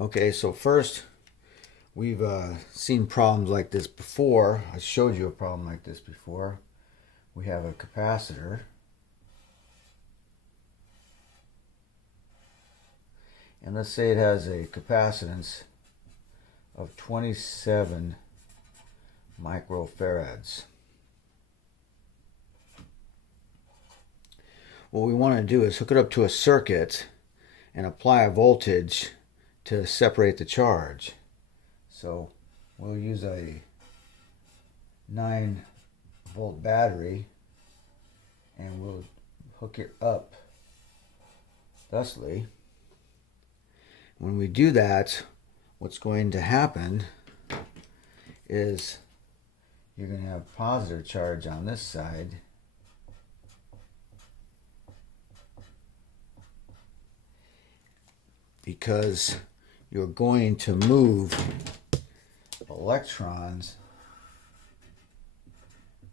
Okay, so first, we've seen problems like this before. I showed you a problem like this before. We have a capacitor. And let's say it has a capacitance of 27 microfarads. What we want to do is hook it up to a circuit and apply a voltage to separate the charge. So we'll use a 9-volt battery and we'll hook it up thusly. When we do that, what's going to happen is you're going to have positive charge on this side because you're going to move electrons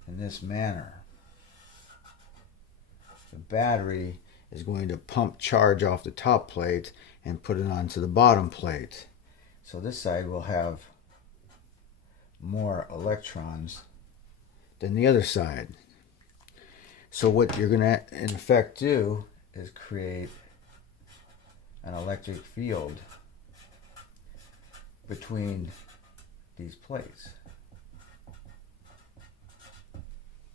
in this manner. The battery is going to pump charge off the top plate and put it onto the bottom plate. So this side will have more electrons than the other side. So what you're going to in effect do is create an electric field between these plates.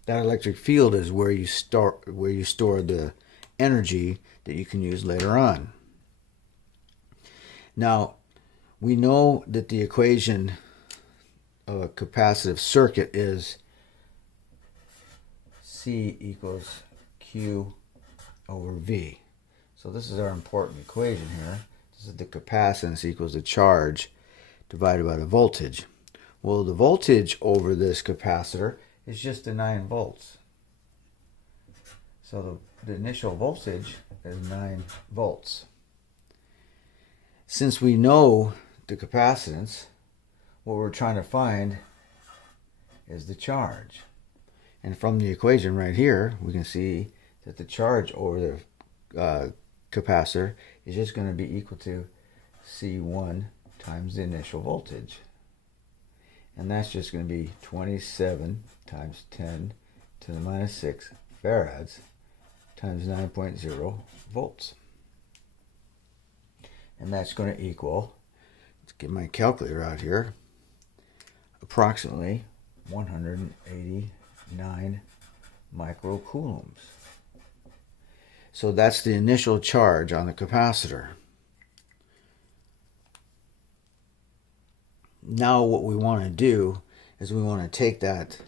That electric field is where you store the energy that you can use later on. Now, we know that the equation of a capacitive circuit is C equals Q over V. So this is our important equation here. This is the capacitance equals the charge divided by the voltage. Well, the voltage over this capacitor is just the 9 volts. So the initial voltage is 9 volts. Since we know the capacitance, what we're trying to find is the charge. And from the equation right here, we can see that the charge over the capacitor is just going to be equal to C1 times the initial voltage. And that's just going to be 27 times 10 to the minus 6 farads times 9.0 volts. And that's going to equal, let's get my calculator out here, approximately 189 microcoulombs. So that's the initial charge on the capacitor. Now what we want to do is we want to take that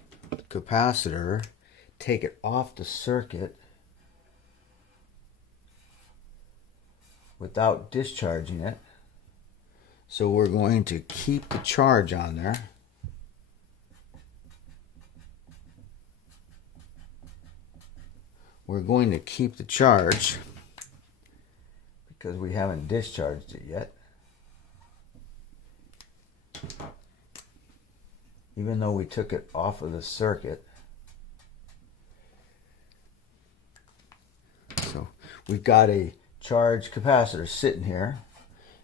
capacitor, take it off the circuit without discharging it. So we're going to keep the charge on there. We're going to keep the charge because we haven't discharged it yet. Even though we took it off of the circuit. So we've got a charged capacitor sitting here,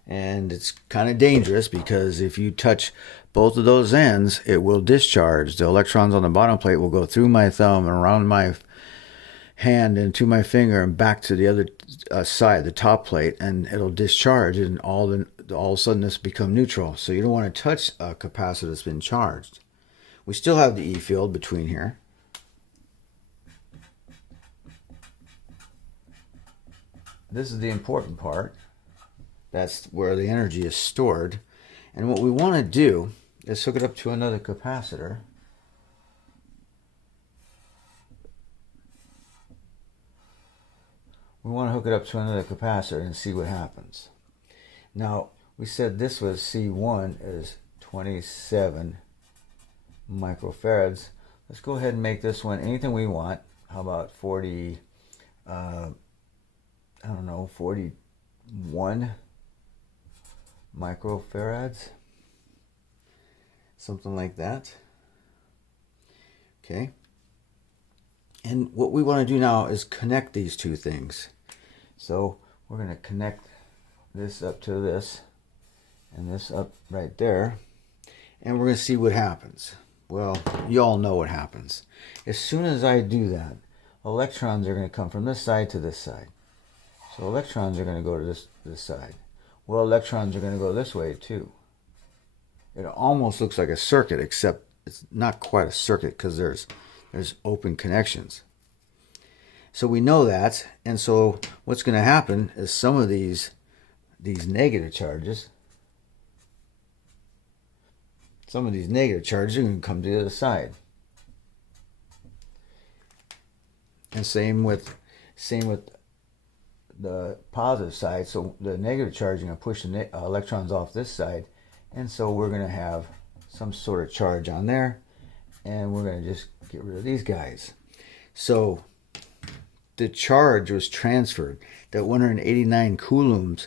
and it's kind of dangerous because if you touch both of those ends, it will discharge. The electrons on the bottom plate will go through my thumb and around my hand into my finger and back to the other side, the top plate, and it'll discharge, and all of a sudden this become neutral. So you don't want to touch a capacitor that's been charged. We still have the E field between here. This is the important part. That's where the energy is stored. And what we want to do is hook it up to another capacitor. We want to hook it up to another capacitor and see what happens. Now, we said this was C1 is 27 microfarads. Let's go ahead and make this one anything we want. How about 40, I don't know, 41 microfarads? Something like that. Okay. And what we want to do now is connect these two things. So we're going to connect this up to this, and this up right there, and we're going to see what happens. Well, you all know what happens. As soon as I do that, electrons are going to come from this side to this side. So electrons are going to go to this side. Well, electrons are going to go this way too. It almost looks like a circuit, except it's not quite a circuit because there's open connections. So we know that, and so what's going to happen is some of these negative charges, are going to come to the other side. And same with the positive side. So the negative charge is going to push the electrons off this side, and so we're going to have some sort of charge on there, and we're going to just get rid of these guys. So the charge was transferred. That 189 coulombs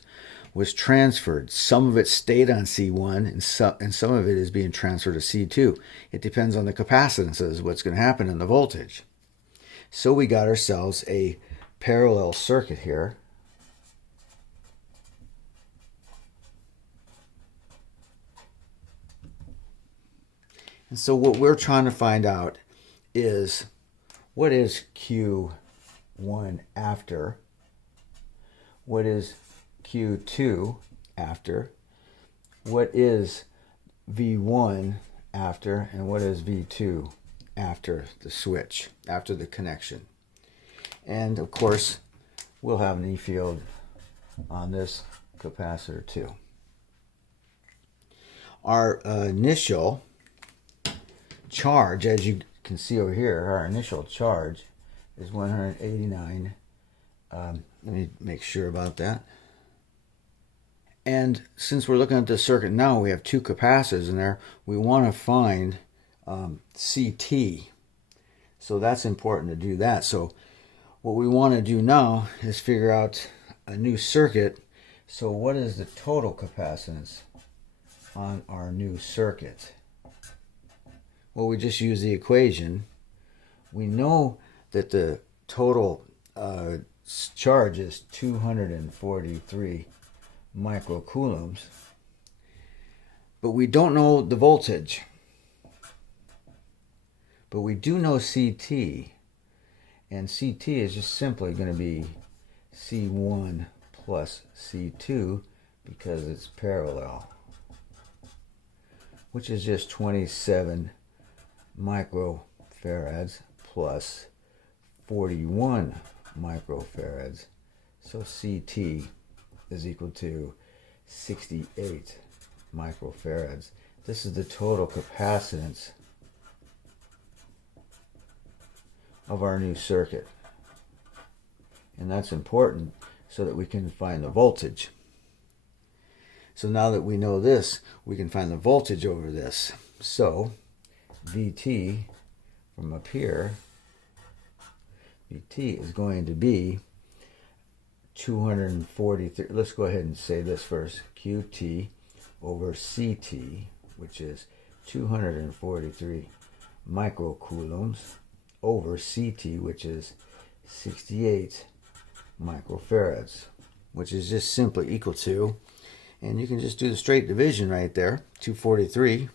was transferred. Some of it stayed on C1, and some of it is being transferred to C2. It depends on the capacitances, what's going to happen in the voltage. So we got ourselves a parallel circuit here. And so what we're trying to find out is, what is Q1 after? What is Q2 after? What is V1 after? And what is V2 after the switch, after the connection? And of course, we'll have an E field on this capacitor too. Our initial charge, as you can see over here, our initial charge is 189. Let me make sure about that. And since we're looking at the circuit now, we have two capacitors in there. We want to find CT. So that's important to do that. So what we want to do now is figure out a new circuit. So what is the total capacitance on our new circuit? Well, we just use the equation. We know that the total charge is 243 microcoulombs, but we don't know the voltage. But we do know CT, and CT is just simply going to be C1 plus C2 because it's parallel, which is just 27 microfarads plus 41 microfarads. So CT is equal to 68 microfarads. This is the total capacitance of our new circuit. And that's important so that we can find the voltage. So now that we know this, we can find the voltage over this. So VT from up here, VT is going to be 243. Let's go ahead and say this first. QT over CT, which is 243 microcoulombs, over CT, which is 68 microfarads, which is just simply equal to, and you can just do the straight division right there, 243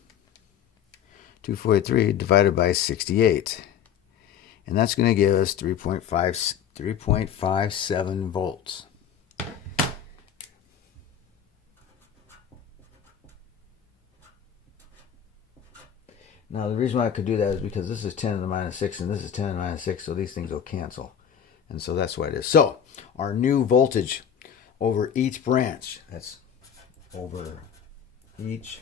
divided by 68. And that's going to give us 3.57 volts. Now the reason why I could do that is because this is 10 to the minus 6 and this is 10 to the minus 6, so these things will cancel. And so that's why it is. So our new voltage over each branch, that's over each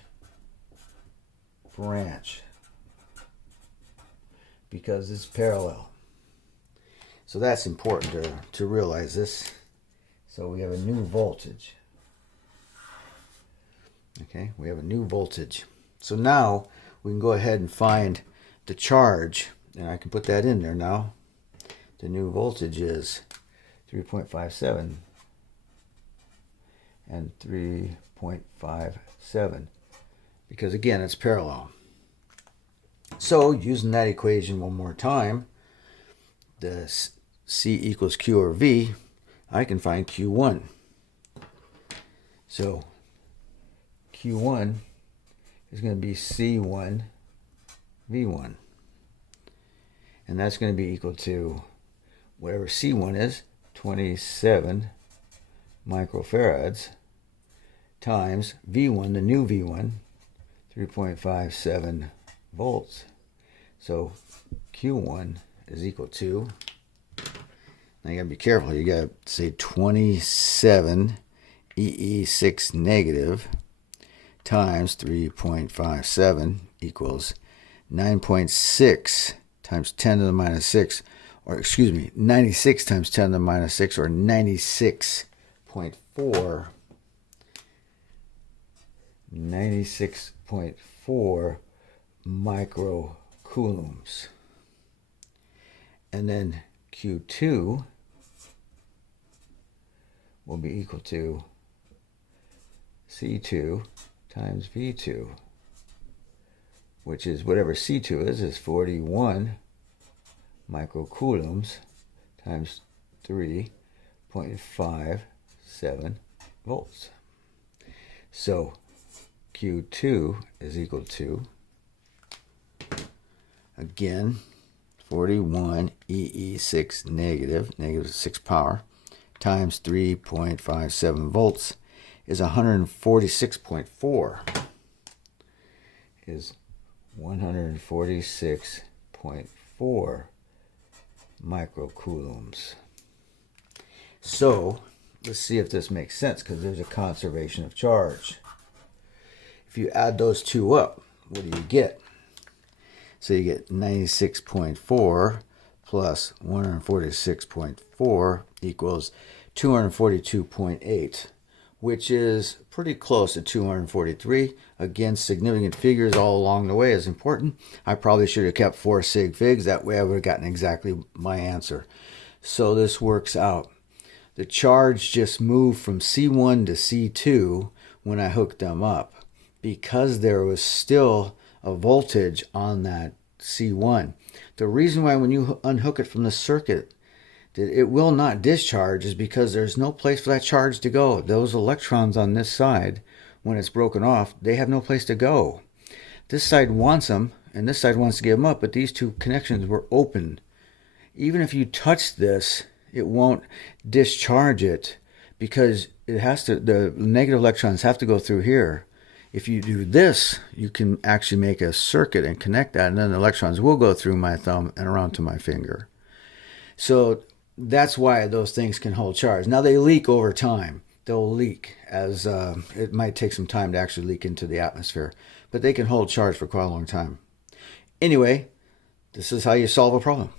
branch, because it's parallel. So that's important to realize this. So we have a new voltage. Okay, we have a new voltage. So now we can go ahead and find the charge, and I can put that in there now. The new voltage is 3.57 and 3.57, because again, it's parallel. So using that equation one more time, the C equals Q over V, I can find Q1. So Q1 is going to be C1 V1. And that's going to be equal to whatever C1 is, 27 microfarads, times V1, the new V1, 3.57 volts. So Q1 is equal to, now you got to be careful, you got to say 27 EE6 negative times 3.57 equals 9.6 times 10 to the minus 6, or excuse me, 96 times 10 to the minus 6, or 96.4 microcoulombs. And then Q2 will be equal to C2 times V2, which is whatever C2 is 41 microcoulombs times 3.57 volts. So Q2 is equal to, again, 41 EE6 negative 6 power, times 3.57 volts is 146.4. Is 146.4 microcoulombs. So let's see if this makes sense, because there's a conservation of charge. If you add those two up, what do you get? So you get 96.4 plus 146.4 equals 242.8, which is pretty close to 243. Again, significant figures all along the way is important. I probably should have kept 4 sig figs. That way I would have gotten exactly my answer. So this works out. The charge just moved from C1 to C2 when I hooked them up, because there was still a voltage on that C1. The reason why when you unhook it from the circuit it will not discharge is because there's no place for that charge to go. Those electrons on this side, when it's broken off, they have no place to go. This side wants them, and this side wants to give them up, but these two connections were open. Even if you touch this, it won't discharge it, because it has to, the negative electrons have to go through here. If you do this, you can actually make a circuit and connect that, and then the electrons will go through my thumb and around to my finger. So that's why those things can hold charge. Now they leak over time. They'll leak as it might take some time to actually leak into the atmosphere, but they can hold charge for quite a long time. Anyway, this is how you solve a problem.